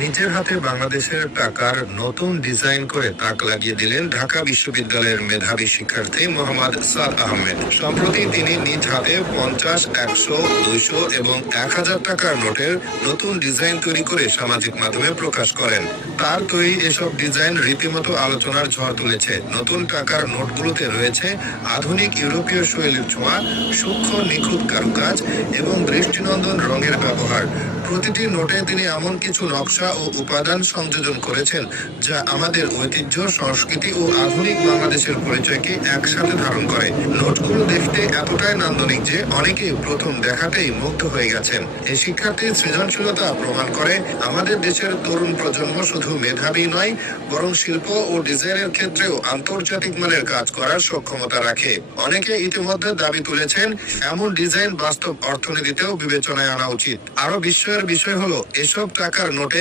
নিজের হাতে বাংলাদেশের টাকার নতুন ডিজাইন করে তাক লাগিয়ে দিলেন ঢাকা বিশ্ববিদ্যালয়ের মেধাবী শিক্ষার্থী মোহাম্মদ সাদ আহমেদ। সম্প্রতি তিনি নিজ হাতে 50, 100, 200 এবং 1000 টাকার নোটের নতুন ডিজাইন তৈরি করে সামাজিক মাধ্যমে প্রকাশ করেন। তার তৈরি এসব ডিজাইন রীতিমতো আলোচনার ঝড় তুলেছে। নতুন টাকার নোটগুলোতে রয়েছে আধুনিক ইউরোপীয় শৈলীর ছোঁয়া, সূক্ষ্ম নিখুঁত কারুকাজ এবং দৃষ্টিনন্দন রঙের ব্যবহার। প্রতিটি নোটে তিনি এমন কিছু নকশা ও উপাদান সংযোজন করেছেন যা আমাদের ঐতিহ্য, সংস্কৃতি ও আধুনিক বাংলাদেশের পরিচয়কে একসাথে ধারণ করে। নোটগুলো দেখতে এতটাই নান্দনিক যে অনেকেই প্রথম দেখাতেই মুগ্ধ হয়ে গেছেন। এই শিক্ষার্থীর সৃজনশীলতা প্রমাণ করে আমাদের দেশের তরুণ প্রজন্ম শুধু মেধাবী নয়, বরং শিল্প ও ডিজাইনের ক্ষেত্রেও আন্তর্জাতিক মানের কাজ করার সক্ষমতা রাখে। অনেকে ইতিমধ্যে দাবি তুলেছেন এমন ডিজাইন বাস্তব অর্থনীতিতেও বিবেচনায় আনা উচিত। আরো বিস্ময়ের বিষয় হলো এসব টাকার নোটে